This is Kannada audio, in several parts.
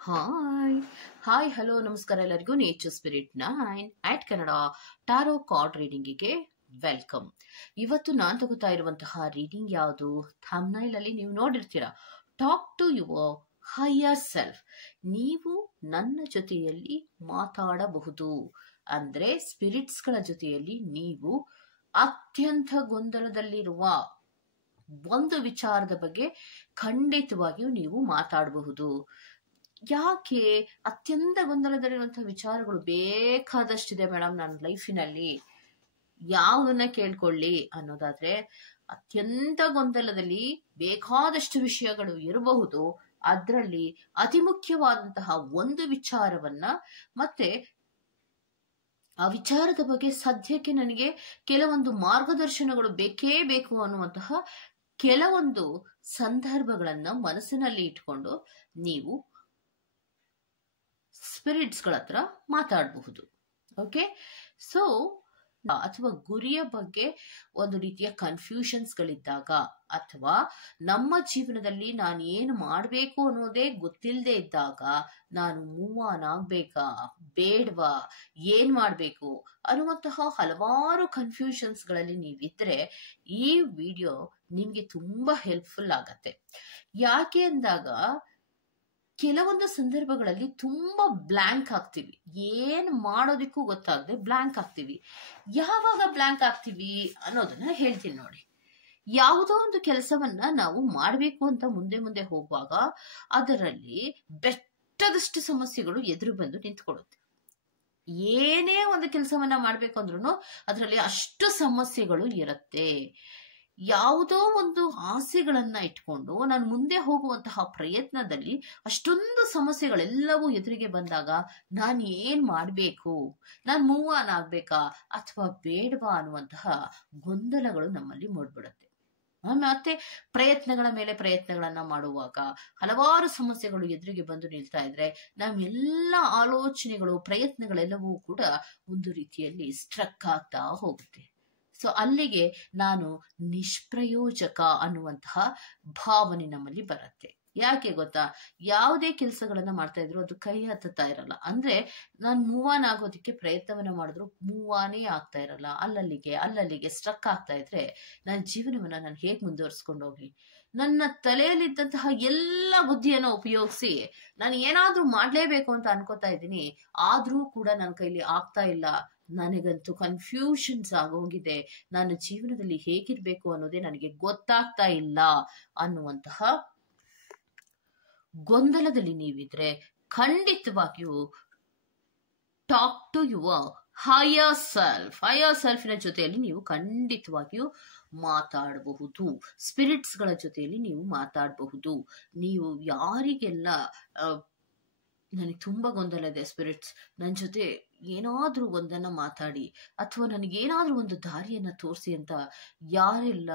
ಹಾಯ್ ಹಾಯ್ ಹಲೋ ನಮಸ್ಕಾರ ಎಲ್ಲರಿಗೂ ನೇಚರ್ ಸ್ಪಿರಿಟ್ 9 ಆಟ್ ಕನ್ನಡ ಟಾರೋ ಕಾರ್ಡ್ ರೀಡಿಂಗಿಗೆ ವೆಲ್ಕಮ್. ಇವತ್ತು ನಾನು ತಗೋತಾ ಇರುವಂತಹ ರೀಡಿಂಗ್ ಯಾವುದು? ಥಂಬ್ನೈಲ್ ಅಲ್ಲಿ ನೀವು ನೋಡಿರ್ತೀರಾ, talk to your higher self. ನೀವು ನನ್ನ ಜೊತೆಯಲ್ಲಿ ಮಾತಾಡಬಹುದು ಅಂದ್ರೆ ಸ್ಪಿರಿಟ್ಸ್ ಗಳ ಜೊತೆಯಲ್ಲಿ ನೀವು ಅತ್ಯಂತ ಗೊಂದಲದಲ್ಲಿರುವ ಒಂದು ವಿಚಾರದ ಬಗ್ಗೆ ಖಂಡಿತವಾಗಿಯೂ ನೀವು ಮಾತಾಡಬಹುದು. ಯಾಕೆ ಅತ್ಯಂತ ಗೊಂದಲದಲ್ಲಿರುವಂತಹ ವಿಚಾರಗಳು ಬೇಕಾದಷ್ಟಿದೆ ಮೇಡಮ್ ನನ್ನ ಲೈಫಿನಲ್ಲಿ, ಯಾವುದನ್ನ ಕೇಳ್ಕೊಳ್ಳಿ ಅನ್ನೋದಾದ್ರೆ ಅತ್ಯಂತ ಗೊಂದಲದಲ್ಲಿ ಬೇಕಾದಷ್ಟು ವಿಷಯಗಳು ಇರಬಹುದು. ಅದರಲ್ಲಿ ಅತಿ ಮುಖ್ಯವಾದಂತಹ ಒಂದು ವಿಚಾರವನ್ನ ಮತ್ತೆ ಆ ವಿಚಾರದ ಬಗ್ಗೆ ಸದ್ಯಕ್ಕೆ ನನಗೆ ಕೆಲವೊಂದು ಮಾರ್ಗದರ್ಶನಗಳು ಬೇಕೇ ಬೇಕು ಅನ್ನುವಂತಹ ಕೆಲವೊಂದು ಸಂದರ್ಭಗಳನ್ನ ಮನಸ್ಸಿನಲ್ಲಿ ಇಟ್ಕೊಂಡು ನೀವು ಸ್ಪಿರಿಟ್ಸ್ ಗಳ ಹತ್ರ ಮಾತಾಡಬಹುದು. ಓಕೆ, ಸೊ ಅಥವಾ ಗುರಿಯ ಬಗ್ಗೆ ಒಂದು ರೀತಿಯ ಕನ್ಫ್ಯೂಷನ್ಸ್ ಗಳಿದ್ದಾಗ, ಅಥವಾ ನಮ್ಮ ಜೀವನದಲ್ಲಿ ನಾನು ಏನು ಮಾಡಬೇಕು ಅನ್ನೋದೇ ಗೊತ್ತಿಲ್ಲದೆ ಇದ್ದಾಗ, ನಾನು ಮೂವ್ ಆನ್ ಆಗ್ಬೇಕಾ ಬೇಡವಾ, ಏನ್ ಮಾಡಬೇಕು ಅನ್ನುವಂತಹ ಹಲವಾರು ಕನ್ಫ್ಯೂಷನ್ಸ್ ಗಳಲ್ಲಿ ನೀವಿದ್ರೆ ಈ ವಿಡಿಯೋ ನಿಮ್ಗೆ ತುಂಬಾ ಹೆಲ್ಪ್ಫುಲ್ ಆಗತ್ತೆ. ಯಾಕೆ ಅಂದಾಗ ಕೆಲವೊಂದು ಸಂದರ್ಭಗಳಲ್ಲಿ ತುಂಬಾ ಬ್ಲಾಂಕ್ ಆಗ್ತೀವಿ, ಏನ್ ಮಾಡೋದಿಕ್ಕೂ ಗೊತ್ತಾಗದೆ ಬ್ಲಾಂಕ್ ಆಗ್ತೀವಿ. ಯಾವಾಗ ಬ್ಲಾಂಕ್ ಆಗ್ತೀವಿ ಅನ್ನೋದನ್ನ ಹೇಳ್ತೀನಿ ನೋಡಿ. ಯಾವುದೋ ಒಂದು ಕೆಲಸವನ್ನ ನಾವು ಮಾಡಬೇಕು ಅಂತ ಮುಂದೆ ಹೋಗುವಾಗ ಅದರಲ್ಲಿ ಬೆಟ್ಟದಷ್ಟು ಸಮಸ್ಯೆಗಳು ಎದುರು ಬಂದು ನಿಂತ್ಕೊಳ್ಳುತ್ತೆ. ಏನೇ ಒಂದು ಕೆಲಸವನ್ನ ಮಾಡ್ಬೇಕು ಅಂದ್ರೂ ಅದರಲ್ಲಿ ಅಷ್ಟು ಸಮಸ್ಯೆಗಳು ಇರುತ್ತೆ. ಯಾವುದೋ ಒಂದು ಆಸೆಗಳನ್ನ ಇಟ್ಕೊಂಡು ನಾನು ಮುಂದೆ ಹೋಗುವಂತಹ ಪ್ರಯತ್ನದಲ್ಲಿ ಅಷ್ಟೊಂದು ಸಮಸ್ಯೆಗಳೆಲ್ಲವೂ ಎದುರಿಗೆ ಬಂದಾಗ ನಾನು ಏನ್ ಮಾಡ್ಬೇಕು, ನಾನು ಮೂವ್ ಆನ್ ಆಗ್ಬೇಕಾ ಅಥವಾ ಬೇಡವಾ ಅನ್ನುವಂತಹ ಗೊಂದಲಗಳು ನಮ್ಮಲ್ಲಿ ಮೂಡ್ಬಿಡುತ್ತೆ. ಮತ್ತೆ ಪ್ರಯತ್ನಗಳ ಮೇಲೆ ಪ್ರಯತ್ನಗಳನ್ನ ಮಾಡುವಾಗ ಹಲವಾರು ಸಮಸ್ಯೆಗಳು ಎದುರಿಗೆ ಬಂದು ನಿಲ್ತಾ ಇದ್ರೆ ನಮ್ಮೆಲ್ಲ ಆಲೋಚನೆಗಳು ಪ್ರಯತ್ನಗಳೆಲ್ಲವೂ ಕೂಡ ಒಂದು ರೀತಿಯಲ್ಲಿ ಸ್ಟ್ರಕ್ ಆಗ್ತಾ ಹೋಗುತ್ತೆ. ಸೊ ಅಲ್ಲಿಗೆ ನಾನು ನಿಷ್ಪ್ರಯೋಜಕ ಅನ್ನುವಂತಹ ಭಾವನೆ ನಮ್ಮಲ್ಲಿ ಬರುತ್ತೆ. ಯಾಕೆ ಗೊತ್ತಾ, ಯಾವುದೇ ಕೆಲಸಗಳನ್ನ ಮಾಡ್ತಾ ಇದ್ರು ಅದು ಕೈ ಹತ್ತುತ್ತಾ ಇರಲ್ಲ. ಅಂದ್ರೆ ನಾನು ಮೂವ್ ಆನ್ ಆಗೋದಕ್ಕೆ ಪ್ರಯತ್ನವನ್ನ ಮಾಡಿದ್ರು ಮೂವ್ ಆನೇ ಆಗ್ತಾ ಇರಲ್ಲ. ಅಲ್ಲಲ್ಲಿಗೆ ಸ್ಟ್ರಕ್ ಆಗ್ತಾ ಇದ್ರೆ ನನ್ನ ಜೀವನವನ್ನ ನಾನು ಹೇಗ್ ಮುಂದುವರ್ಸ್ಕೊಂಡು ಹೋಗ್ಲಿ? ನನ್ನ ತಲೆಯಲ್ಲಿದ್ದಂತಹ ಎಲ್ಲ ಬುದ್ಧಿಯನ್ನ ಉಪಯೋಗಿಸಿ ನಾನು ಏನಾದ್ರೂ ಮಾಡ್ಲೇಬೇಕು ಅಂತ ಅನ್ಕೋತಾ ಇದ್ದೀನಿ, ಆದ್ರೂ ಕೂಡ ನನ್ನ ಕೈಲಿ ಆಗ್ತಾ ಇಲ್ಲ. ನನಗಂತೂ ಕನ್ಫ್ಯೂಷನ್ಸ್ ಆಗೋಗಿದೆ, ನನ್ನ ಜೀವನದಲ್ಲಿ ಹೇಗಿರ್ಬೇಕು ಅನ್ನೋದೇ ನನಗೆ ಗೊತ್ತಾಗ್ತಾ ಇಲ್ಲ ಅನ್ನುವಂತಹ ಗೊಂದಲದಲ್ಲಿ ನೀವಿದ್ರೆ ಖಂಡಿತವಾಗಿಯೂ ಟಾಕ್ ಟು ಯುವರ್ ಹೈಯರ್ ಸೆಲ್ಫಿನ ಜೊತೆಯಲ್ಲಿ ನೀವು ಖಂಡಿತವಾಗಿಯೂ ಮಾತಾಡಬಹುದು. ಸ್ಪಿರಿಟ್ಸ್ ಗಳ ಜೊತೆಯಲ್ಲಿ ನೀವು ಮಾತಾಡಬಹುದು. ನೀವು ಯಾರಿಗೆಲ್ಲ ನನಗೆ ತುಂಬಾ ಗೊಂದಲ ಇದೆ ಸ್ಪಿರಿಟ್ಸ್, ನನ್ನ ಜೊತೆ ಏನಾದ್ರೂ ಒಂದನ್ನ ಮಾತಾಡಿ ಅಥವಾ ನನಗೇನಾದ್ರೂ ಒಂದು ದಾರಿಯನ್ನ ತೋರಿಸಿ ಅಂತ ಯಾರೆಲ್ಲ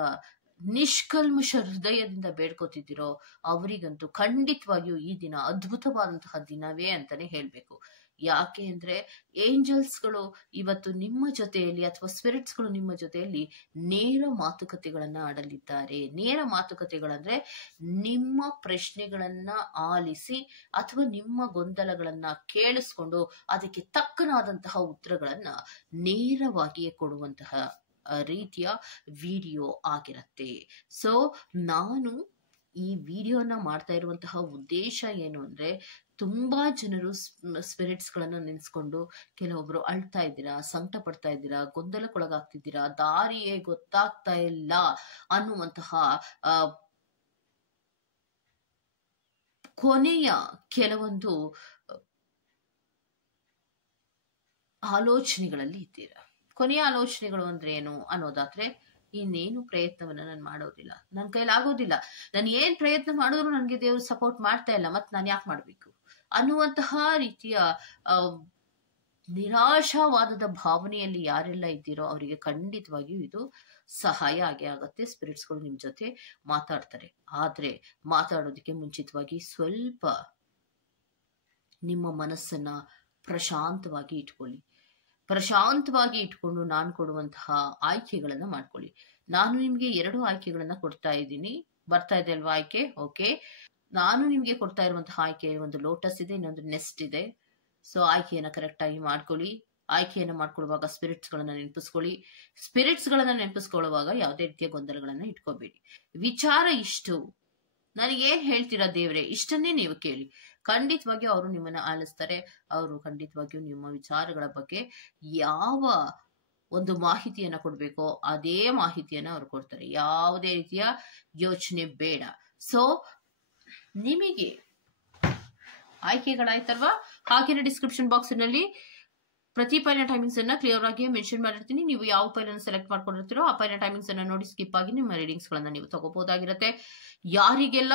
ನಿಷ್ಕಲ್ಮಶ ಹೃದಯದಿಂದ ಬೇಡ್ಕೋತಿದ್ದೀರೋ ಅವರಿಗಂತೂ ಖಂಡಿತವಾಗಿಯೂ ಈ ದಿನ ಅದ್ಭುತವಾದಂತಹ ದಿನವೇ ಅಂತಾನೆ ಹೇಳ್ಬೇಕು. ಯಾಕೆ ಅಂದ್ರೆ ಏಂಜಲ್ಸ್ಗಳು ಇವತ್ತು ನಿಮ್ಮ ಜೊತೆಯಲ್ಲಿ ಅಥವಾ ಸ್ಪಿರಿಟ್ಸ್ಗಳು ನಿಮ್ಮ ಜೊತೆಯಲ್ಲಿ ನೇರ ಮಾತುಕತೆಗಳನ್ನ ಆಡಲಿದ್ದಾರೆ. ನೇರ ಮಾತುಕತೆಗಳಂದ್ರೆ ನಿಮ್ಮ ಪ್ರಶ್ನೆಗಳನ್ನ ಆಲಿಸಿ ಅಥವಾ ನಿಮ್ಮ ಗೊಂದಲಗಳನ್ನ ಕೇಳಿಸ್ಕೊಂಡು ಅದಕ್ಕೆ ತಕ್ಕನಾದಂತಹ ಉತ್ತರಗಳನ್ನ ನೇರವಾಗಿಯೇ ಕೊಡುವಂತಹ ರೀತಿಯ ವಿಡಿಯೋ ಆಗಿರತ್ತೆ. ಸೊ ನಾನು ಈ ವಿಡಿಯೋನ ಮಾಡ್ತಾ ಇರುವಂತಹ ಉದ್ದೇಶ ಏನು ಅಂದ್ರೆ, ತುಂಬಾ ಜನರು ಸ್ಪಿರಿಟ್ಸ್ ಗಳನ್ನ ನೆನೆಸ್ಕೊಂಡು ಕೆಲವೊಬ್ರು ಅಳ್ತಾ ಇದ್ದೀರಾ, ಸಂಕಟ ಪಡ್ತಾ ಇದ್ದೀರಾ, ಗೊಂದಲಕ್ಕೊಳಗಾಗ್ತಿದ್ದೀರಾ, ದಾರಿಯೇ ಗೊತ್ತಾಗ್ತಾ ಇಲ್ಲ ಅನ್ನುವಂತಹ ಕೊನೆಯ ಕೆಲವೊಂದು ಆಲೋಚನೆಗಳಲ್ಲಿ ಇದ್ದೀರಾ. ಕೊನೆಯ ಆಲೋಚನೆಗಳು ಅಂದ್ರೆ ಏನು ಅನ್ನೋದಾದ್ರೆ, ಇನ್ನೇನು ಪ್ರಯತ್ನವನ್ನ ನಾನು ಮಾಡೋದಿಲ್ಲ, ನನ್ನ ಕೈಲಾಗೋದಿಲ್ಲ, ನಾನು ಏನ್ ಪ್ರಯತ್ನ ಮಾಡಿದ್ರು ನನಗೆ ದೇವ್ರು ಸಪೋರ್ಟ್ ಮಾಡ್ತಾ ಇಲ್ಲ, ಮತ್ ನಾನು ಯಾಕೆ ಮಾಡ್ಬೇಕು ಅನ್ನುವಂತಹ ರೀತಿಯ ನಿರಾಶಾವಾದದ ಭಾವನೆಯಲ್ಲಿ ಯಾರೆಲ್ಲ ಇದ್ದೀರೋ ಅವರಿಗೆ ಖಂಡಿತವಾಗಿಯೂ ಇದು ಸಹಾಯ ಆಗೇ ಆಗತ್ತೆ. ಸ್ಪಿರಿಟ್ಸ್ಗಳು ನಿಮ್ ಜೊತೆ ಮಾತಾಡ್ತಾರೆ. ಆದ್ರೆ ಮಾತಾಡೋದಕ್ಕೆ ಮುಂಚಿತವಾಗಿ ಸ್ವಲ್ಪ ನಿಮ್ಮ ಮನಸ್ಸನ್ನ ಪ್ರಶಾಂತವಾಗಿ ಇಟ್ಕೊಂಡು ನಾನು ಕೊಡುವಂತಹ ಆಯ್ಕೆಗಳನ್ನ ಮಾಡ್ಕೊಳ್ಳಿ. ನಾನು ನಿಮ್ಗೆ 2 ಆಯ್ಕೆಗಳನ್ನ ಕೊಡ್ತಾ ಇದ್ದೀನಿ. ಬರ್ತಾ ಇದೆ ಅಲ್ವಾ ಆಯ್ಕೆ? ಓಕೆ, ನಾನು ನಿಮ್ಗೆ ಕೊಡ್ತಾ ಇರುವಂತಹ ಆಯ್ಕೆ ಒಂದು ಲೋಟಸ್ ಇದೆ, ಇನ್ನೊಂದು ನೆಸ್ಟ್ ಇದೆ. ಸೊ ಆಯ್ಕೆಯನ್ನ ಕರೆಕ್ಟ್ ಆಗಿ ಮಾಡ್ಕೊಳ್ಳಿ. ಆಯ್ಕೆಯನ್ನ ಮಾಡ್ಕೊಳ್ಳುವಾಗ ಸ್ಪಿರಿಟ್ಸ್ ಗಳನ್ನ ನೆನಪಿಸ್ಕೊಳ್ಳಿ. ಸ್ಪಿರಿಟ್ಸ್ ಗಳನ್ನ ನೆನಪಿಸ್ಕೊಳ್ಳುವಾಗ ಯಾವುದೇ ರೀತಿಯ ಗೊಂದಲಗಳನ್ನ ಇಟ್ಕೋಬೇಡಿ. ವಿಚಾರ ಇಷ್ಟು, ನನಗೇನ್ ಹೇಳ್ತೀರಾ ದೇವ್ರೆ ಇಷ್ಟನ್ನೇ ನೀವು ಕೇಳಿ. ಖಂಡಿತವಾಗಿಯೂ ಅವರು ನಿಮ್ಮನ್ನ ಆಲಿಸ್ತಾರೆ. ಅವರು ಖಂಡಿತವಾಗಿಯೂ ನಿಮ್ಮ ವಿಚಾರಗಳ ಬಗ್ಗೆ ಯಾವ ಒಂದು ಮಾಹಿತಿಯನ್ನ ಕೊಡ್ಬೇಕೋ ಅದೇ ಮಾಹಿತಿಯನ್ನ ಅವ್ರು ಕೊಡ್ತಾರೆ. ಯಾವುದೇ ರೀತಿಯ ಯೋಚನೆ ಬೇಡ. ಸೊ ನಿಮಗೆ ಆಯ್ಕೆಗಳಾಯ್ತಲ್ವಾ? ಹಾಗೇನೆ ಡಿಸ್ಕ್ರಿಪ್ಷನ್ ಬಾಕ್ಸ್ ನಲ್ಲಿ ಪ್ರತಿ ಪೈಲಿನ ಟೈಮಿಂಗ್ಸ್ ಅನ್ನ ಕ್ಲಿಯರ್ ಆಗಿ ಮೆನ್ಷನ್ ಮಾಡಿರ್ತೀನಿ. ನೀವು ಯಾವ ಪೈಲನ್ನು ಸೆಲೆಕ್ಟ್ ಮಾಡ್ಕೊಂಡಿರ್ತೀರೋ ಆ ಪೈಲಿನ ಟೈಮಿಂಗ್ಸ್ ಅನ್ನ ನೋಡಿ ಸ್ಕಿಪ್ ಆಗಿ ನಿಮ್ಮ ರೀಡಿಂಗ್ಸ್ ಗಳನ್ನ ನೀವು ತಗೋಬಹುದಾಗಿರುತ್ತೆ. ಯಾರಿಗೆಲ್ಲ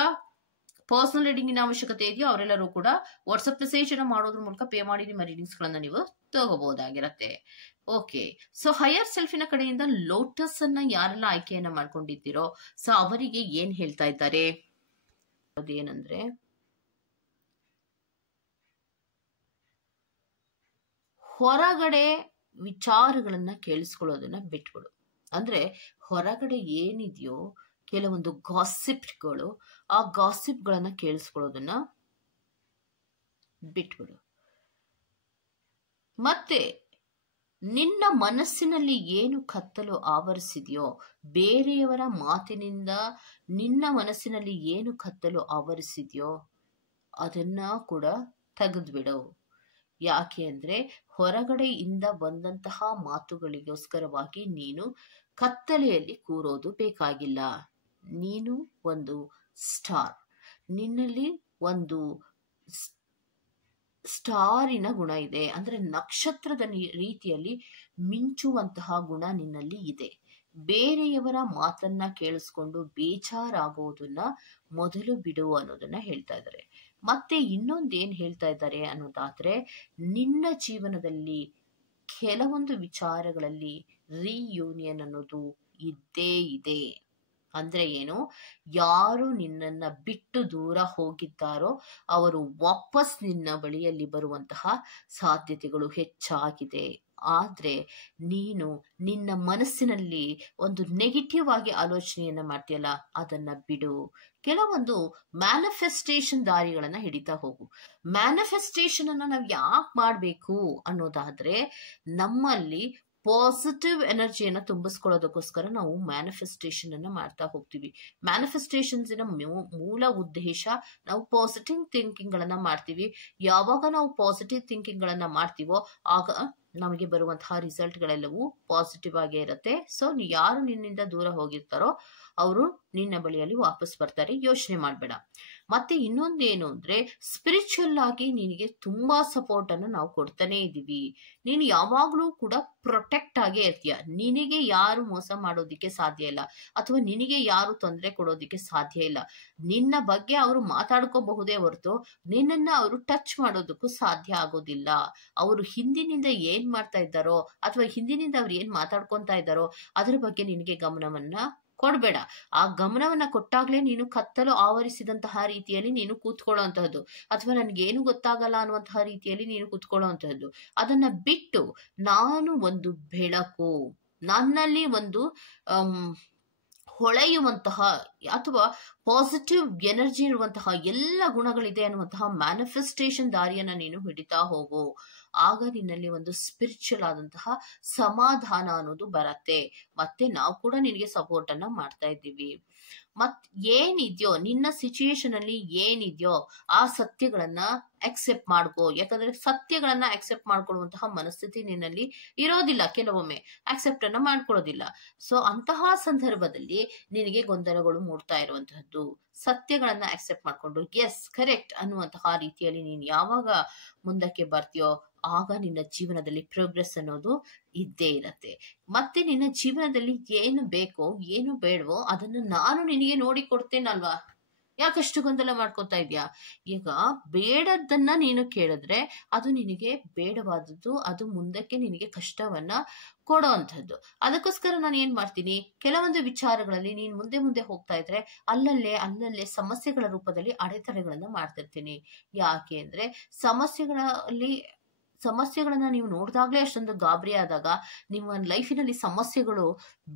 ಪರ್ಸನಲ್ ರೀಡಿಂಗಿನ ಅವಶ್ಯಕತೆ ಇದೆಯೋ ಅವರೆಲ್ಲರೂ ಕೂಡ ವಾಟ್ಸ್ಆಪ್ ಮೆಸೇಜ್ ಅನ್ನ ಮಾಡೋದ್ರ ಮೂಲಕ ಪೇ ಮಾಡಿ ನಿಮ್ಮ ರೀಡಿಂಗ್ಸ್ ಗಳನ್ನ ನೀವು ತಗೋಬಹುದಾಗಿರುತ್ತೆ. ಓಕೆ, ಸೊ ಹೈಯರ್ ಸೆಲ್ಫಿನ ಕಡೆಯಿಂದ ಲೋಟಸ್ ಅನ್ನ ಯಾರೆಲ್ಲ ಆಯ್ಕೆಯನ್ನ ಮಾಡ್ಕೊಂಡಿದ್ದೀರೋ ಸೊ ಅವರಿಗೆ ಏನ್ ಹೇಳ್ತಾ ಇದ್ದಾರೆ ಅದೇನಂದ್ರೆ, ಹೊರಗಡೆ ವಿಚಾರಗಳನ್ನ ಕೇಳಿಸ್ಕೊಳ್ಳೋದನ್ನ ಬಿಟ್ಬಿಡು. ಅಂದ್ರೆ ಹೊರಗಡೆ ಏನಿದೆಯೋ ಕೆಲವೊಂದು ಗಾಸಿಪ್ಗಳು, ಆ ಗಾಸಿಪ್ ಗಳನ್ನ ಕೇಳಿಸ್ಕೊಳ್ಳೋದನ್ನ ಬಿಟ್ಬಿಡು. ಮತ್ತೆ ನಿನ್ನ ಮನಸ್ಸಿನಲ್ಲಿ ಏನು ಕತ್ತಲು ಆವರಿಸಿದೆಯೋ, ಬೇರೆಯವರ ಮಾತಿನಿಂದ ನಿನ್ನ ಮನಸ್ಸಿನಲ್ಲಿ ಏನು ಕತ್ತಲು ಆವರಿಸಿದೆಯೋ ಅದನ್ನ ಕೂಡ ತೆಗೆದ್ಬಿಡು. ಯಾಕೆ ಅಂದ್ರೆ ಹೊರಗಡೆಯಿಂದ ಬಂದಂತಹ ಮಾತುಗಳಿಗೋಸ್ಕರವಾಗಿ ನೀನು ಕತ್ತಲೆಯಲ್ಲಿ ಕೂರೋದು ಬೇಕಾಗಿಲ್ಲ. ನೀನು ಒಂದು ಸ್ಟಾರ್, ನಿನ್ನಲ್ಲಿ ಒಂದು ಸ್ಟಾರಿನ ಗುಣ ಇದೆ. ಅಂದ್ರೆ ನಕ್ಷತ್ರದ ರೀತಿಯಲ್ಲಿ ಮಿಂಚುವಂತಹ ಗುಣ ನಿನ್ನಲ್ಲಿ ಇದೆ. ಬೇರೆಯವರ ಮಾತನ್ನ ಕೇಳಿಸ್ಕೊಂಡು ಬೇಜಾರಾಗೋದನ್ನ ಮೊದಲು ಬಿಡು ಅನ್ನೋದನ್ನ ಹೇಳ್ತಾ ಇದ್ದಾರೆ. ಮತ್ತೆ ಇನ್ನೊಂದೇನ್ ಹೇಳ್ತಾ ಇದ್ದಾರೆ ಅನ್ನೋದಾದ್ರೆ, ನಿನ್ನ ಜೀವನದಲ್ಲಿ ಕೆಲವೊಂದು ವಿಚಾರಗಳಲ್ಲಿ ರಿಯೂನಿಯನ್ ಅನ್ನೋದು ಇದ್ದೇ ಇದೆ. ಅಂದ್ರೆ ಏನು, ಯಾರು ನಿನ್ನನ್ನ ಬಿಟ್ಟು ದೂರ ಹೋಗಿದ್ದಾರೋ ಅವರು ವಾಪಸ್ ನಿನ್ನ ಬಳಿಯಲ್ಲಿ ಬರುವಂತಹ ಸಾಧ್ಯತೆಗಳು ಹೆಚ್ಚಾಗಿದೆ. ಆದ್ರೆ ನೀನು ನಿನ್ನ ಮನಸ್ಸಿನಲ್ಲಿ ಒಂದು ನೆಗೆಟಿವ್ ಆಗಿ ಆಲೋಚನೆಯನ್ನ ಮಾಡ್ತೀಯಲ್ಲ, ಅದನ್ನ ಬಿಡು. ಕೆಲವೊಂದು ಮ್ಯಾನಿಫೆಸ್ಟೇಷನ್ ದಾರಿಗಳನ್ನ ಹಿಡಿತಾ ಹೋಗು. ಮ್ಯಾನಿಫೆಸ್ಟೇಷನ್ ಅನ್ನ ನಾವು ಯಾಕೆ ಮಾಡ್ಬೇಕು ಅನ್ನೋದಾದ್ರೆ, ನಮ್ಮಲ್ಲಿ ಪಾಸಿಟಿವ್ ಎನರ್ಜಿಯನ್ನ ತುಂಬಿಸ್ಕೊಳ್ಳೋದಕ್ಕೋಸ್ಕರ ನಾವು ಮ್ಯಾನಿಫೆಸ್ಟೇಷನ್ ಅನ್ನ ಮಾಡ್ತಾ ಹೋಗ್ತೀವಿ. ಮ್ಯಾನಿಫೆಸ್ಟೇಷನ್ಸ್ ಮೂಲ ಉದ್ದೇಶ ನಾವು ಪಾಸಿಟಿವ್ ಥಿಂಕಿಂಗ್ ಗಳನ್ನ ಮಾಡ್ತೀವಿ. ಯಾವಾಗ ನಾವು ಪಾಸಿಟಿವ್ ಥಿಂಕಿಂಗ್ ಗಳನ್ನ ಮಾಡ್ತೀವೋ ಆಗ ನಮಗೆ ಬರುವಂತಹ ರಿಸಲ್ಟ್ ಗಳೆಲ್ಲವೂ ಪಾಸಿಟಿವ್ ಆಗೇ ಇರುತ್ತೆ. ಸೊ ಯಾರು ನಿನ್ನಿಂದ ದೂರ ಹೋಗಿರ್ತಾರೋ ಅವರು ನಿನ್ನ ಬಳಿಯಲ್ಲಿ ವಾಪಸ್ ಬರ್ತಾರೆ, ಯೋಚನೆ ಮಾಡ್ಬೇಡ. ಮತ್ತೆ ಇನ್ನೊಂದೇನು ಅಂದ್ರೆ, ಸ್ಪಿರಿಚುವಲ್ ಆಗಿ ನಿನಗೆ ತುಂಬಾ ಸಪೋರ್ಟ್ ಅನ್ನು ನಾವು ಕೊಡ್ತಾನೆ ಇದೀವಿ. ನೀನು ಯಾವಾಗ್ಲೂ ಕೂಡ ಪ್ರೊಟೆಕ್ಟ್ ಆಗೇ ಇರ್ತೀಯ. ನಿನಗೆ ಯಾರು ಮೋಸ ಮಾಡೋದಿಕ್ಕೆ ಸಾಧ್ಯ ಇಲ್ಲ, ಅಥವಾ ನಿನಗೆ ಯಾರು ತೊಂದರೆ ಕೊಡೋದಿಕ್ಕೆ ಸಾಧ್ಯ ಇಲ್ಲ. ನಿನ್ನ ಬಗ್ಗೆ ಅವರು ಮಾತಾಡ್ಕೋಬಹುದೇ ಹೊರತು ನಿನ್ನನ್ನ ಅವರು ಟಚ್ ಮಾಡೋದಕ್ಕೂ ಸಾಧ್ಯ ಆಗೋದಿಲ್ಲ. ಅವರು ಹಿಂದಿನಿಂದ ಏನ್ ಮಾಡ್ತಾ ಇದ್ದಾರೋ ಅಥವಾ ಹಿಂದಿನಿಂದ ಅವ್ರು ಏನ್ ಮಾತಾಡ್ಕೊಂತ ಇದ್ದಾರೋ ಅದ್ರ ಬಗ್ಗೆ ನಿನಗೆ ಗಮನವನ್ನ ಕೊಡ್ಬೇಡ. ಆ ಗಮನವನ್ನ ಕೊಟ್ಟಾಗ್ಲೇ ನೀನು ಕತ್ತಲು ಆವರಿಸಿದಂತಹ ರೀತಿಯಲ್ಲಿ ನೀನು ಕೂತ್ಕೊಳ್ಳೋ ಅಂತಹದ್ದು, ಅಥವಾ ನನ್ಗೇನು ಗೊತ್ತಾಗಲ್ಲ ಅನ್ನುವಂತಹ ರೀತಿಯಲ್ಲಿ ನೀನು ಕೂತ್ಕೊಳ್ಳೋ ಅಂತಹದ್ದು. ಅದನ್ನ ಬಿಟ್ಟು ನಾನು ಒಂದು ಬೆಳಕು, ನನ್ನಲ್ಲಿ ಒಂದು ಹೊಳೆಯುವಂತಹ ಅಥವಾ ಪಾಸಿಟಿವ್ ಎನರ್ಜಿ ಇರುವಂತಹ ಎಲ್ಲ ಗುಣಗಳಿದೆ ಅನ್ನುವಂತಹ ಮ್ಯಾನಿಫೆಸ್ಟೇಷನ್ ದಾರಿಯನ್ನ ನೀನು ಹಿಡಿತಾ ಹೋಗು. ಆಗ ನಿನ್ನಲ್ಲಿ ಒಂದು ಸ್ಪಿರಿಚುವಲ್ ಆದಂತಹ ಸಮಾಧಾನ ಅನ್ನೋದು ಬರತ್ತೆ. ಮತ್ತೆ ನಾವು ಕೂಡ ನಿನಗೆ ಸಪೋರ್ಟ್ ಅನ್ನ ಮಾಡ್ತಾ ಇದ್ದೀವಿ. ಮತ್ ಏನಿದ್ಯೋ ನಿನ್ನ ಸಿಚುಯೇಷನ್ ಅಲ್ಲಿ ಏನಿದ್ಯೋ ಆ ಸತ್ಯಗಳನ್ನ ಅಕ್ಸೆಪ್ಟ್ ಮಾಡ್ಕೋ. ಯಾಕಂದ್ರೆ ಸತ್ಯಗಳನ್ನ ಅಕ್ಸೆಪ್ಟ್ ಮಾಡ್ಕೊಳ್ಳುವಂತಹ ಮನಸ್ಥಿತಿ ನಿನ್ನಲ್ಲಿ ಇರೋದಿಲ್ಲ, ಕೆಲವೊಮ್ಮೆ ಅಕ್ಸೆಪ್ಟ್ ಅನ್ನ ಮಾಡ್ಕೊಳ್ಳೋದಿಲ್ಲ. ಸೊ ಅಂತಹ ಸಂದರ್ಭದಲ್ಲಿ ನಿನಗೆ ಗೊಂದಲಗಳು ಮೂಡ್ತಾ ಇರುವಂತಹದ್ದು. ಸತ್ಯಗಳನ್ನ ಅಕ್ಸೆಪ್ಟ್ ಮಾಡ್ಕೊಂಡು ಎಸ್ ಕರೆಕ್ಟ್ ಅನ್ನುವಂತಹ ರೀತಿಯಲ್ಲಿ ನೀನ್ ಯಾವಾಗ ಮುಂದಕ್ಕೆ ಬರ್ತೀಯೋ ಆಗ ನಿನ್ನ ಜೀವನದಲ್ಲಿ ಪ್ರೋಗ್ರೆಸ್ ಅನ್ನೋದು ಇದ್ದೇ ಇರತ್ತೆ. ಮತ್ತೆ ನಿನ್ನ ಜೀವನದಲ್ಲಿ ಏನು ಬೇಕೋ ಏನು ಬೇಡವೋ ಅದನ್ನ ನಾನು ನಿನಗೆ ನೋಡಿ ಕೊಡ್ತೇನಲ್ವಾ. ಯಾಕಷ್ಟು ಗೊಂದಲ ಮಾಡ್ಕೋತಾ ಇದ್ಯಾ? ಈಗ ಬೇಡದನ್ನ ನೀನು ಕೇಳಿದ್ರೆ ಅದು ನಿನಗೆ ಬೇಡವಾದದ್ದು, ಅದು ಮುಂದಕ್ಕೆ ನಿನಗೆ ಕಷ್ಟವನ್ನ ಕೊಡೋ ಅಂತದ್ದು. ಅದಕ್ಕೋಸ್ಕರ ನಾನು ಏನ್ ಮಾಡ್ತೀನಿ, ಕೆಲವೊಂದು ವಿಚಾರಗಳಲ್ಲಿ ನೀನ್ ಮುಂದೆ ಮುಂದೆ ಹೋಗ್ತಾ ಇದ್ರೆ ಅಲ್ಲಲ್ಲೇ ಸಮಸ್ಯೆಗಳ ರೂಪದಲ್ಲಿ ಅಡೆತಡೆಗಳನ್ನ ಮಾಡ್ತಿರ್ತೀನಿ. ಯಾಕೆ ಅಂದ್ರೆ ಸಮಸ್ಯೆಗಳಲ್ಲಿ ಸಮಸ್ಯೆಗಳನ್ನ ನೀವು ನೋಡಿದಾಗ್ಲೇ ಅಷ್ಟೊಂದು ಗಾಬರಿ ಆದಾಗ ನಿಮ್ಮ ಲೈಫಿನಲ್ಲಿ ಸಮಸ್ಯೆಗಳು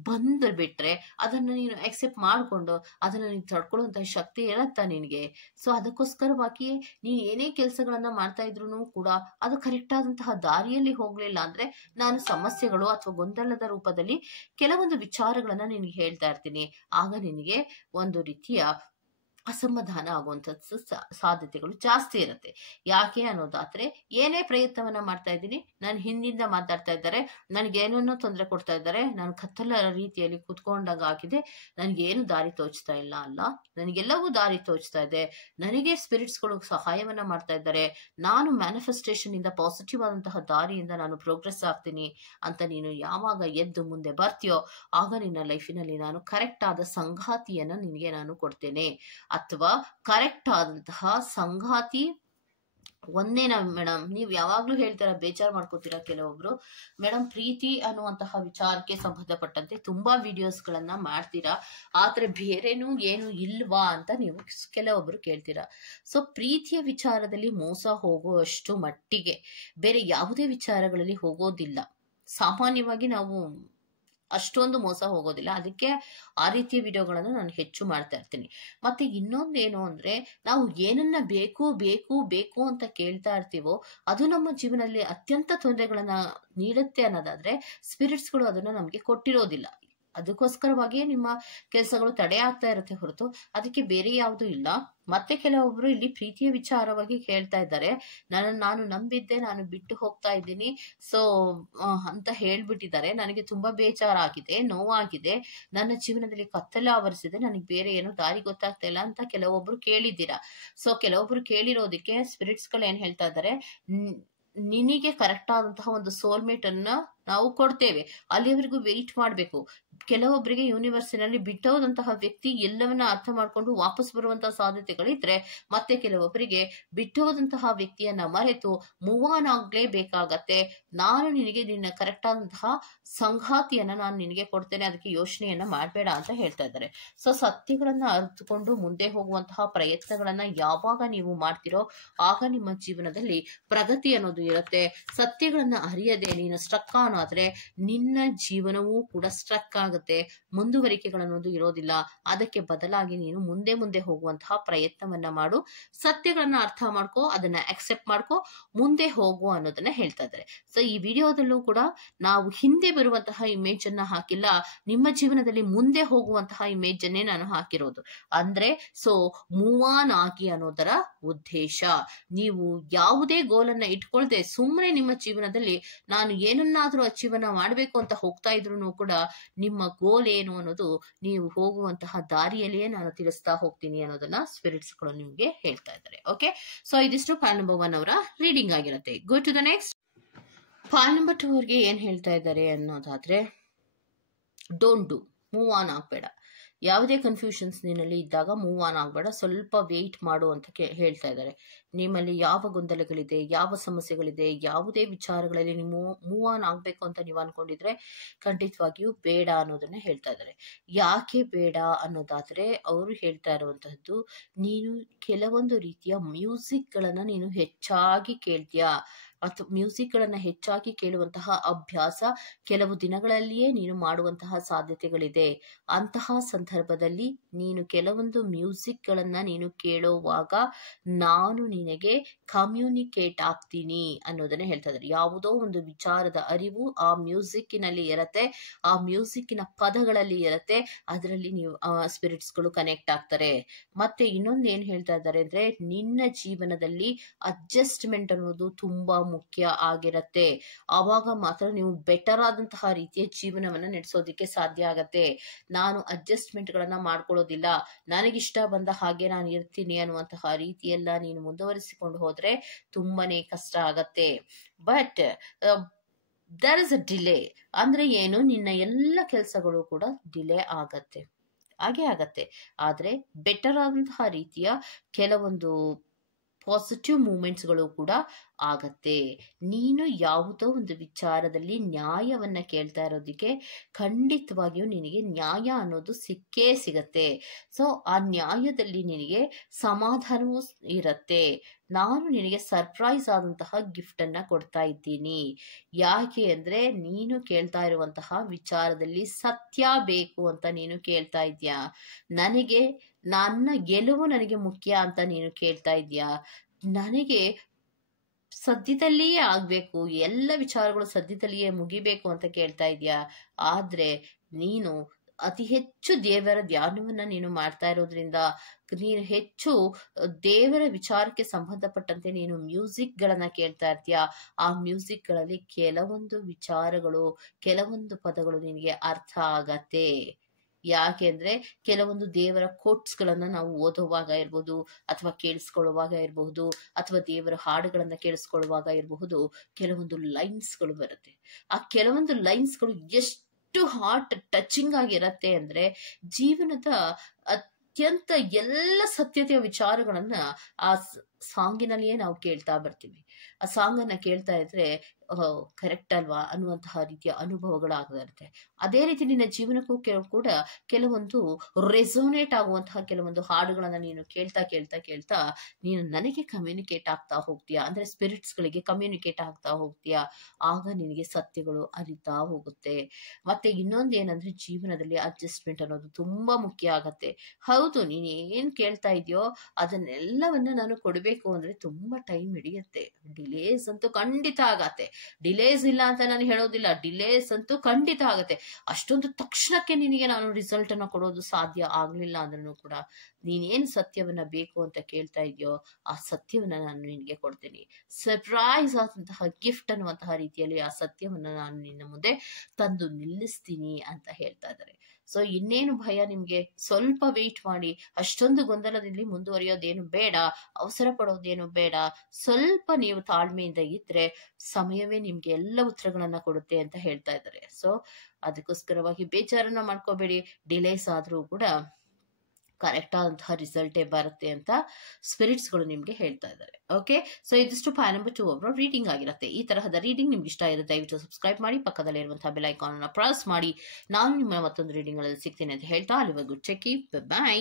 ಬಂದು ಬಿಟ್ರೆ ಅದನ್ನ ನೀನು ಎಕ್ಸೆಪ್ಟ್ ಮಾಡಿಕೊಂಡು ಅದನ್ನ ನೀನು ತಡ್ಕೊಳ್ಳುವಂತಹ ಶಕ್ತಿ ಇರತ್ತಾ ನಿನಗೆ? ಸೊ ಅದಕ್ಕೋಸ್ಕರವಾಗಿ ನೀನು ಏನೇ ಕೆಲಸಗಳನ್ನ ಮಾಡ್ತಾ ಇದ್ರು ಕೂಡ ಅದು ಕರೆಕ್ಟ್ ಆದಂತಹ ದಾರಿಯಲ್ಲಿ ಹೋಗ್ಲಿಲ್ಲ ಅಂದ್ರೆ ನಾನು ಸಮಸ್ಯೆಗಳು ಅಥವಾ ಗೊಂದಲದ ರೂಪದಲ್ಲಿ ಕೆಲವೊಂದು ವಿಚಾರಗಳನ್ನ ನಿನಗೆ ಹೇಳ್ತಾ ಇರ್ತೀನಿ. ಆಗ ನಿನಗೆ ಒಂದು ರೀತಿಯ ಅಸಮಾಧಾನ ಆಗುವಂಥದ್ದು ಸಾಧ್ಯತೆಗಳು ಜಾಸ್ತಿ ಇರುತ್ತೆ. ಯಾಕೆ ಅನ್ನೋದಾದ್ರೆ ಏನೇ ಪ್ರಯತ್ನವನ್ನ ಮಾಡ್ತಾ ಇದ್ದೀನಿ, ನಾನು ಹಿಂದಿಂದ ಮಾತಾಡ್ತಾ ಇದ್ದಾರೆ, ನನಗೇನನ್ನೋ ತೊಂದರೆ ಕೊಡ್ತಾ ಇದ್ದಾರೆ, ನಾನು ಕತ್ತಲ ರೀತಿಯಲ್ಲಿ ಕುತ್ಕೊಂಡಾಗ ಆಗಿದೆ, ನನಗೇನು ದಾರಿ ತೋಚ್ತಾ ಇಲ್ಲ ಅಲ್ಲ, ನನಗೆಲ್ಲವೂ ದಾರಿ ತೋಚ್ತಾ ಇದೆ, ನನಗೆ ಸ್ಪಿರಿಟ್ಸ್ಗಳು ಸಹಾಯವನ್ನ ಮಾಡ್ತಾ ಇದ್ದಾರೆ, ನಾನು ಮ್ಯಾನಿಫೆಸ್ಟೇಷನ್ ಇಂದ ಪಾಸಿಟಿವ್ ಆದಂತಹ ದಾರಿಯಿಂದ ನಾನು ಪ್ರೋಗ್ರೆಸ್ ಆಗ್ತೀನಿ ಅಂತ ನೀನು ಯಾವಾಗ ಎದ್ದು ಮುಂದೆ ಬರ್ತೀಯೋ ಆಗ ನಿನ್ನ ಲೈಫಿನಲ್ಲಿ ನಾನು ಕರೆಕ್ಟ್ ಆದ ಸಂಗಾತಿಯನ್ನ ನಿನಗೆ ನಾನು ಕೊಡ್ತೇನೆ. ಅಥವಾ ಕರೆಕ್ಟ್ ಆದಂತಹ ಸಂಗಾತಿ ಒಂದೇನಾ ಮೇಡಮ್? ನೀವು ಯಾವಾಗ್ಲೂ ಹೇಳ್ತೀರಾ, ಬೇಜಾರು ಮಾಡ್ಕೋತೀರಾ ಕೆಲವೊಬ್ರು, ಮೇಡಮ್ ಪ್ರೀತಿ ಅನ್ನುವಂತಹ ವಿಚಾರಕ್ಕೆ ಸಂಬಂಧಪಟ್ಟಂತೆ ತುಂಬಾ ವಿಡಿಯೋಸ್ಗಳನ್ನ ಮಾಡ್ತೀರಾ, ಆದ್ರೆ ಬೇರೆನೂ ಏನು ಇಲ್ವಾ ಅಂತ ನೀವು ಕೆಲವೊಬ್ರು ಕೇಳ್ತೀರಾ. ಸೊ ಪ್ರೀತಿಯ ವಿಚಾರದಲ್ಲಿ ಮೋಸ ಹೋಗುವಷ್ಟು ಮಟ್ಟಿಗೆ ಬೇರೆ ಯಾವುದೇ ವಿಚಾರಗಳಲ್ಲಿ ಹೋಗೋದಿಲ್ಲ. ಸಾಮಾನ್ಯವಾಗಿ ನಾವು ಅಷ್ಟೊಂದು ಮೋಸ ಹೋಗೋದಿಲ್ಲ. ಅದಕ್ಕೆ ಆ ರೀತಿಯ ವಿಡಿಯೋಗಳನ್ನು ನಾನು ಹೆಚ್ಚು ಮಾಡ್ತಾ ಇರ್ತೀನಿ. ಮತ್ತೆ ಇನ್ನೊಂದೇನು ಅಂದ್ರೆ, ನಾವು ಏನನ್ನ ಬೇಕು ಬೇಕು ಬೇಕು ಅಂತ ಕೇಳ್ತಾ ಇರ್ತೀವೋ ಅದು ನಮ್ಮ ಜೀವನದಲ್ಲಿ ಅತ್ಯಂತ ತೊಂದರೆಗಳನ್ನ ನೀಡುತ್ತೆ ಅನ್ನೋದಾದ್ರೆ ಸ್ಪಿರಿಟ್ಸ್ಗಳು ಅದನ್ನ ನಮ್ಗೆ ಕೊಟ್ಟಿರೋದಿಲ್ಲ. ಅದಕ್ಕೋಸ್ಕರವಾಗಿಯೇ ನಿಮ್ಮ ಕೆಲಸಗಳು ತಡೆ ಆಗ್ತಾ ಇರುತ್ತೆ ಹೊರತು ಅದಕ್ಕೆ ಬೇರೆ ಯಾವುದೂ ಇಲ್ಲ. ಮತ್ತೆ ಕೆಲವೊಬ್ರು ಇಲ್ಲಿ ಪ್ರೀತಿಯ ವಿಚಾರವಾಗಿ ಕೇಳ್ತಾ ಇದ್ದಾರೆ, ನಾನು ನಂಬಿದ್ದೆ, ನಾನು ಬಿಟ್ಟು ಹೋಗ್ತಾ ಇದ್ದೀನಿ ಸೊ ಅಂತ ಹೇಳ್ಬಿಟ್ಟಿದ್ದಾರೆ. ನನಗೆ ತುಂಬಾ ಬೇಜಾರಾಗಿದೆ, ನೋವಾಗಿದೆ, ನನ್ನ ಜೀವನದಲ್ಲಿ ಕತ್ತಲೆ ಆವರಿಸಿದೆ, ನನಗೆ ಬೇರೆ ಏನೋ ದಾರಿ ಗೊತ್ತಾಗ್ತಾ ಇಲ್ಲ ಅಂತ ಕೆಲವೊಬ್ರು ಕೇಳಿದ್ದೀರಾ. ಸೊ ಕೆಲವೊಬ್ರು ಕೇಳಿರೋದಕ್ಕೆ ಸ್ಪಿರಿಟ್ಸ್ ಗಳು ಏನ್ ಹೇಳ್ತಾ ಇದ್ದಾರೆ, ನಿನಗೆ ಕರೆಕ್ಟ್ ಆದಂತಹ ಒಂದು ಸೋಲ್ಮೇಟ್ ಅನ್ನ ನಾವು ಕೊಡ್ತೇವೆ, ಅಲ್ಲಿವರೆಗೂ ವೆಯ್ಟ್ ಮಾಡ್ಬೇಕು. ಕೆಲವೊಬ್ಬರಿಗೆ ಯೂನಿವರ್ಸಿನಲ್ಲಿ ಬಿಟ್ಟೋದಂತಹ ವ್ಯಕ್ತಿ ಎಲ್ಲವನ್ನ ಅರ್ಥ ಮಾಡ್ಕೊಂಡು ವಾಪಸ್ ಬರುವಂತಹ ಸಾಧ್ಯತೆಗಳಿದ್ರೆ, ಮತ್ತೆ ಕೆಲವೊಬ್ಬರಿಗೆ ಬಿಟ್ಟೋದಂತಹ ವ್ಯಕ್ತಿಯನ್ನ ಮರೆತು ಮೂವ್ ಆನ್ ಆಗ್ಲೇಬೇಕಾಗತ್ತೆ. ನಾನು ನಿನಗೆ ನಿನ್ನ ಕರೆಕ್ಟ್ ಆದಂತಹ ಸಂಗಾತಿಯನ್ನ ನಾನು ನಿನಗೆ ಕೊಡ್ತೇನೆ, ಅದಕ್ಕೆ ಯೋಚನೆಯನ್ನ ಮಾಡಬೇಡ ಅಂತ ಹೇಳ್ತಾ ಇದ್ದಾರೆ. ಸೊ ಸತ್ಯಗಳನ್ನ ಅರ್ಥಕೊಂಡು ಮುಂದೆ ಹೋಗುವಂತಹ ಪ್ರಯತ್ನಗಳನ್ನ ಯಾವಾಗ ನೀವು ಮಾಡ್ತಿರೋ ಆಗ ನಿಮ್ಮ ಜೀವನದಲ್ಲಿ ಪ್ರಗತಿ ಅನ್ನೋದು ಇರುತ್ತೆ. ಸತ್ಯಗಳನ್ನ ಅರಿಯದೆ ನೀನು ಸ್ಟ್ರಕ್ ಆನ್ ಆದ್ರೆ ನಿನ್ನ ಜೀವನವೂ ಕೂಡ ಸ್ಟ್ರಕ್ ಆಗುತ್ತೆ, ಮುಂದುವರಿಕೆಗಳನ್ನೋದು ಇರೋದಿಲ್ಲ. ಅದಕ್ಕೆ ಬದಲಾಗಿ ನೀನು ಮುಂದೆ ಮುಂದೆ ಹೋಗುವಂತಹ ಪ್ರಯತ್ನವನ್ನ ಮಾಡು, ಸತ್ಯಗಳನ್ನ ಅರ್ಥ ಮಾಡ್ಕೋ, ಅದನ್ನ ಅಕ್ಸೆಪ್ಟ್ ಮಾಡ್ಕೋ, ಮುಂದೆ ಹೋಗು ಅನ್ನೋದನ್ನ ಹೇಳ್ತಾ ಇದ್ದಾರೆ. ಸೊ ಈ ವಿಡಿಯೋದಲ್ಲೂ ಕೂಡ ನಾವು ಹಿಂದೆ ಬರುವಂತಹ ಇಮೇಜ್ ಅನ್ನ ಹಾಕಿಲ್ಲ, ನಿಮ್ಮ ಜೀವನದಲ್ಲಿ ಮುಂದೆ ಹೋಗುವಂತಹ ಇಮೇಜ್ ಅನ್ನೇ ನಾನು ಹಾಕಿರೋದು. ಅಂದ್ರೆ ಸೊ ಮೂವ್ ಆನ್ ಆಗಿ ಅನ್ನೋದರ ಉದ್ದೇಶ. ನೀವು ಯಾವುದೇ ಗೋಲನ್ನ ಇಟ್ಕೊಳ್ದೆ ಸುಮ್ಮನೆ ನಿಮ್ಮ ಜೀವನದಲ್ಲಿ ನಾನು ಏನನ್ನಾದ್ರೂ ಅಚೀವನ್ನ ಮಾಡ್ಬೇಕು ಅಂತ ಹೋಗ್ತಾ ಇದ್ರು ಕೂಡ ನಿಮ್ಮ ಗೋಲ್ ಏನು ಅನ್ನೋದು ನೀವು ಹೋಗುವಂತಹ ದಾರಿಯಲ್ಲಿಯೇ ನಾನು ತಿಳಿಸ್ತಾ ಹೋಗ್ತೀನಿ ಅನ್ನೋದನ್ನ ಸ್ಪಿರಿಟ್ಸ್ ಗಳು ನಿಮ್ಗೆ ಹೇಳ್ತಾ ಇದ್ದಾರೆ. ಓಕೆ, ಸೊ ಇದಿಷ್ಟು ಪಾಲ್ ನಂಬರ್ 1 ಅವರ ರೀಡಿಂಗ್ ಆಗಿರುತ್ತೆ. Go to the next. ಪಾಲ್ ನಂಬರ್ 2 ಅವ್ರಿಗೆ ಏನ್ ಹೇಳ್ತಾ ಇದ್ದಾರೆ ಅನ್ನೋದಾದ್ರೆ, ಡೋಂಟ್ ಡು, ಮೂವ್ ಆನ್ ಆಗ್ಬೇಡ. ಯಾವುದೇ ಕನ್ಫ್ಯೂಷನ್ಸ್ ನಿನ್ನಲ್ಲಿ ಇದ್ದಾಗ ಮೂವ್ ಆನ್ ಆಗ್ಬೇಡ, ಸ್ವಲ್ಪ ವೇಟ್ ಮಾಡು ಅಂತ ಹೇಳ್ತಾ ಇದ್ದಾರೆ. ನಿಮ್ಮಲ್ಲಿ ಯಾವ ಗೊಂದಲಗಳಿದೆ, ಯಾವ ಸಮಸ್ಯೆಗಳಿದೆ, ಯಾವುದೇ ವಿಚಾರಗಳಲ್ಲಿ ನೀವು ಮೂವ್ ಆನ್ ಆಗ್ಬೇಕು ಅಂತ ನೀವು ಅನ್ಕೊಂಡಿದ್ರೆ ಖಂಡಿತವಾಗಿಯೂ ಬೇಡ ಅನ್ನೋದನ್ನ ಹೇಳ್ತಾ ಇದ್ದಾರೆ. ಯಾಕೆ ಬೇಡ ಅನ್ನೋದಾದ್ರೆ ಅವರು ಹೇಳ್ತಾ ಇರುವಂತಹದ್ದು, ನೀನು ಕೆಲವೊಂದು ರೀತಿಯ ಮ್ಯೂಸಿಕ್ ಗಳನ್ನ ನೀನು ಹೆಚ್ಚಾಗಿ ಕೇಳ್ತೀಯಾ ಅಥವಾ ಮ್ಯೂಸಿಕ್ ಗಳನ್ನ ಹೆಚ್ಚಾಗಿ ಕೇಳುವಂತಹ ಅಭ್ಯಾಸ ಕೆಲವು ದಿನಗಳಲ್ಲಿಯೇ ನೀನು ಮಾಡುವಂತಹ ಸಾಧ್ಯತೆಗಳಿದೆ. ಅಂತಹ ಸಂದರ್ಭದಲ್ಲಿ ನೀನು ಕೆಲವೊಂದು ಮ್ಯೂಸಿಕ್ ಗಳನ್ನ ನೀನು ಕೇಳುವಾಗ ನಾನು ನಿನಗೆ ಕಮ್ಯುನಿಕೇಟ್ ಆಗ್ತೀನಿ ಅನ್ನೋದನ್ನ ಹೇಳ್ತಾ ಇದ್ದಾರೆ. ಯಾವುದೋ ಒಂದು ವಿಚಾರದ ಅರಿವು ಆ ಮ್ಯೂಸಿಕ್ಕಿನಲ್ಲಿ ಇರತ್ತೆ, ಆ ಮ್ಯೂಸಿಕ್ಕಿನ ಪದಗಳಲ್ಲಿ ಇರತ್ತೆ, ಅದರಲ್ಲಿ ನೀವು ಸ್ಪಿರಿಟ್ಸ್ ಗಳು ಕನೆಕ್ಟ್ ಆಗ್ತಾರೆ. ಮತ್ತೆ ಇನ್ನೊಂದು ಏನ್ ಹೇಳ್ತಾ ಇದ್ದಾರೆ ಅಂದ್ರೆ, ನಿನ್ನ ಜೀವನದಲ್ಲಿ ಅಡ್ಜಸ್ಟ್ಮೆಂಟ್ ಅನ್ನೋದು ತುಂಬಾ ಮುಖ್ಯ ಆಗಿರತ್ತೆ. ಆವಾಗ ಮಾತ್ರ ನೀವು ಬೆಟರ್ ಆದಂತಹ ರೀತಿಯ ಜೀವನವನ್ನ ನಡೆಸೋದಿಕ್ಕೆ ಸಾಧ್ಯ ಆಗತ್ತೆ. ನಾನು ಅಡ್ಜಸ್ಟ್ಮೆಂಟ್ ಗಳನ್ನ ಮಾಡ್ಕೊಳ್ಳೋದಿಲ್ಲ, ನನಗಿಷ್ಟ ಬಂದ ಹಾಗೆ ನಾನು ಇರ್ತೀನಿ ಅನ್ನುವಂತಹ ರೀತಿಯೆಲ್ಲ ನೀನು ಮುಂದುವರಿಸಿಕೊಂಡು ಹೋದ್ರೆ ತುಂಬಾನೇ ಕಷ್ಟ ಆಗತ್ತೆ. But there is a delay ಅಂದ್ರೆ ಏನು, ನಿನ್ನ ಎಲ್ಲ ಕೆಲಸಗಳು ಕೂಡ ಡಿಲೇ ಆಗತ್ತೆ, ಹಾಗೆ ಆಗತ್ತೆ. ಆದ್ರೆ ಬೆಟರ್ ಆದಂತಹ ರೀತಿಯ ಕೆಲವೊಂದು ಪಾಸಿಟಿವ್ ಮೂಮೆಂಟ್ಸ್ಗಳು ಕೂಡ ಆಗತ್ತೆ. ನೀನು ಯಾವುದೋ ಒಂದು ವಿಚಾರದಲ್ಲಿ ನ್ಯಾಯವನ್ನ ಕೇಳ್ತಾ ಇರೋದಕ್ಕೆ ಖಂಡಿತವಾಗಿಯೂ ನಿನಗೆ ನ್ಯಾಯ ಅನ್ನೋದು ಸಿಕ್ಕೇ ಸಿಗತ್ತೆ. ಸೊ ಆ ನ್ಯಾಯದಲ್ಲಿ ನಿನಗೆ ಸಮಾಧಾನವೂ ಇರತ್ತೆ. ನಾನು ನಿನಗೆ ಸರ್ಪ್ರೈಸ್ ಆದಂತಹ ಗಿಫ್ಟ್ ಅನ್ನ ಕೊಡ್ತಾ ಇದ್ದೀನಿ. ಯಾಕೆ ಅಂದ್ರೆ ನೀನು ಕೇಳ್ತಾ ಇರುವಂತಹ ವಿಚಾರದಲ್ಲಿ ಸತ್ಯ ಬೇಕು ಅಂತ ನೀನು ಕೇಳ್ತಾ ಇದ್ಯಾ. ನನಗೆ ನನ್ನ ಗೆಲುವು ನನಗೆ ಮುಖ್ಯ ಅಂತ ನೀನು ಕೇಳ್ತಾ ಇದ್ಯಾ. ನನಗೆ ಸದ್ಯದಲ್ಲಿಯೇ ಆಗ್ಬೇಕು, ಎಲ್ಲ ವಿಚಾರಗಳು ಸದ್ಯದಲ್ಲಿಯೇ ಮುಗಿಬೇಕು ಅಂತ ಕೇಳ್ತಾ ಇದ್ಯಾ. ಆದ್ರೆ ನೀನು ಅತಿ ಹೆಚ್ಚು ದೇವರ ಧ್ಯಾನವನ್ನ ನೀನು ಮಾಡ್ತಾ ಇರೋದ್ರಿಂದ ನೀನು ಹೆಚ್ಚು ದೇವರ ವಿಚಾರಕ್ಕೆ ಸಂಬಂಧಪಟ್ಟಂತೆ ನೀನು ಮ್ಯೂಸಿಕ್ ಗಳನ್ನ ಕೇಳ್ತಾ ಇರ್ತೀಯ. ಆ ಮ್ಯೂಸಿಕ್ ಗಳಲ್ಲಿ ಕೆಲವೊಂದು ವಿಚಾರಗಳು, ಕೆಲವೊಂದು ಪದಗಳು ನಿನಗೆ ಅರ್ಥ ಆಗತ್ತೆ. ಯಾಕೆಂದ್ರೆ ಕೆಲವೊಂದು ದೇವರ ಕೋಟ್ಸ್ ಗಳನ್ನ ನಾವು ಓದುವಾಗ ಇರಬಹುದು, ಅಥವಾ ಕೇಳಿಸ್ಕೊಳ್ಳುವಾಗ ಇರಬಹುದು, ಅಥವಾ ದೇವರ ಹಾಡುಗಳನ್ನ ಕೇಳಿಸ್ಕೊಳ್ಳುವಾಗ ಇರಬಹುದು, ಕೆಲವೊಂದು ಲೈನ್ಸ್ ಗಳು ಬರುತ್ತೆ. ಆ ಕೆಲವೊಂದು ಲೈನ್ಸ್ ಗಳು ಎಷ್ಟು ಹಾರ್ಟ್ ಟಚಿಂಗ್ ಆಗಿರತ್ತೆ ಅಂದ್ರೆ ಜೀವನದ ಅತ್ಯಂತ ಎಲ್ಲ ಸತ್ಯತೆಯ ವಿಚಾರಗಳನ್ನ ಆ ಸಾಂಗಿನಲ್ಲಿಯೇ ನಾವು ಕೇಳ್ತಾ ಬರ್ತೀವಿ. ಆ ಸಾಂಗ್ ಅನ್ನ ಕೇಳ್ತಾ ಇದ್ರೆ ಕರೆಕ್ಟ್ ಅಲ್ವಾ ಅನ್ನುವಂತಹ ರೀತಿಯ ಅನುಭವಗಳಾಗ್ತಾ ಇರುತ್ತೆ. ಅದೇ ರೀತಿ ನಿನ್ನ ಜೀವನಕ್ಕೂ ಕೂಡ ಕೆಲವೊಂದು ರೆಸೋನೇಟ್ ಆಗುವಂತಹ ಕೆಲವೊಂದು ಹಾಡುಗಳನ್ನ ನೀನು ಕೇಳ್ತಾ ಕೇಳ್ತಾ ಕೇಳ್ತಾ ನೀನು ನನಗೆ ಕಮ್ಯುನಿಕೇಟ್ ಆಗ್ತಾ ಹೋಗ್ತೀಯಾ, ಅಂದ್ರೆ ಸ್ಪಿರಿಟ್ಸ್ ಗಳಿಗೆ ಕಮ್ಯುನಿಕೇಟ್ ಆಗ್ತಾ ಹೋಗ್ತೀಯಾ. ಆಗ ನಿನಗೆ ಸತ್ಯಗಳು ಅರಿತಾ ಹೋಗುತ್ತೆ. ಮತ್ತೆ ಇನ್ನೊಂದು ಏನಂದ್ರೆ ಜೀವನದಲ್ಲಿ ಅಡ್ಜಸ್ಟ್ಮೆಂಟ್ ಅನ್ನೋದು ತುಂಬಾ ಮುಖ್ಯ ಆಗತ್ತೆ. ಹೌದು, ನೀನ್ ಏನ್ ಕೇಳ್ತಾ ಇದೆಯೋ ಅದನ್ನೆಲ್ಲವನ್ನ ನಾನು ಕೊಡ್ಬೇಕು ಅಂದ್ರೆ ತುಂಬಾ ಟೈಮ್ ಹಿಡಿಯುತ್ತೆ. ಡಿಲೇಸ್ ಅಂತೂ ಖಂಡಿತ ಆಗತ್ತೆ. ಡಿಲೇಸ್ ಇಲ್ಲ ಅಂತ ನಾನು ಹೇಳೋದಿಲ್ಲ, ಡಿಲೇಸ್ ಅಂತೂ ಖಂಡಿತ ಆಗತ್ತೆ. ಅಷ್ಟೊಂದು ತಕ್ಷಣಕ್ಕೆ ನಿನಗೆ ನಾನು ರಿಸಲ್ಟ್ ಅನ್ನ ಕೊಡೋದು ಸಾಧ್ಯ ಆಗ್ಲಿಲ್ಲ ಅಂದ್ರೂ ಕೂಡ ನೀನೇನ್ ಸತ್ಯವನ್ನ ಬೇಕು ಅಂತ ಕೇಳ್ತಾ ಇದೆಯೋ ಆ ಸತ್ಯವನ್ನ ನಾನು ನಿನಗೆ ಕೊಡ್ತೀನಿ. ಸರ್ಪ್ರೈಸ್ ಆದಂತಹ ಗಿಫ್ಟ್ ಅನ್ನುವಂತಹ ರೀತಿಯಲ್ಲಿ ಆ ಸತ್ಯವನ್ನ ನಾನು ನಿನ್ನ ಮುಂದೆ ತಂದು ನಿಲ್ಲಿಸ್ತೀನಿ ಅಂತ ಹೇಳ್ತಾ ಇದ್ದಾರೆ. ಸೊ ಇನ್ನೇನು ಭಯ ನಿಮ್ಗೆ, ಸ್ವಲ್ಪ ವೇಟ್ ಮಾಡಿ. ಅಷ್ಟೊಂದು ಗೊಂದಲದಲ್ಲಿ ಮುಂದುವರಿಯೋದೇನು ಬೇಡ, ಅವಸರ ಪಡೋದೇನು ಬೇಡ. ಸ್ವಲ್ಪ ನೀವು ತಾಳ್ಮೆಯಿಂದ ಇದ್ರೆ ಸಮಯವೇ ನಿಮ್ಗೆ ಎಲ್ಲ ಉತ್ತರಗಳನ್ನ ಕೊಡುತ್ತೆ ಅಂತ ಹೇಳ್ತಾ ಇದ್ದಾರೆ. ಸೊ ಅದಕ್ಕೋಸ್ಕರವಾಗಿ ಬೇಜಾರನ್ನ ಮಾಡ್ಕೋಬೇಡಿ. ಡಿಲೇಸ್ ಆದ್ರೂ ಕೂಡ ಕರೆಕ್ಟ್ ಆದಂತಹ ರಿಸಲ್ಟೇ ಬರುತ್ತೆ ಅಂತ ಸ್ಪಿರಿಟ್ಸ್ ಗಳು ನಿಮ್ಗೆ ಹೇಳ್ತಾ ಇದ್ದಾರೆ. ಓಕೆ, ಸೊ ಇದಿಷ್ಟು ಪಾಯಿಂಟ್ ನಂಬರ್ 2 ಓವರ್ ರೀಡಿಂಗ್ ಆಗಿರುತ್ತೆ. ಈ ತರಹದ ರೀಡಿಂಗ್ ನಿಮ್ಗೆ ಇಷ್ಟ ಇರುತ್ತೆ ದಯವಿಟ್ಟು ಸಬ್ಸ್ಕ್ರೈಬ್ ಮಾಡಿ, ಪಕ್ಕದಲ್ಲಿ ಇರುವಂತಹ ಬೆಲ್ ಐಕಾನ್ ಅನ್ನ ಪ್ರೆಸ್ ಮಾಡಿ. ನಾನು ನಿಮ್ಮ ಮತ್ತೊಂದು ರೀಡಿಂಗ್ ಅಲ್ಲಿ ಸಿಗ್ತೀನಿ ಅಂತ ಹೇಳ್ತಾ ಅಲ್ಲಿವರೆಗೂ ಟೇಕ್ ಕೇರ್, ಬೈ.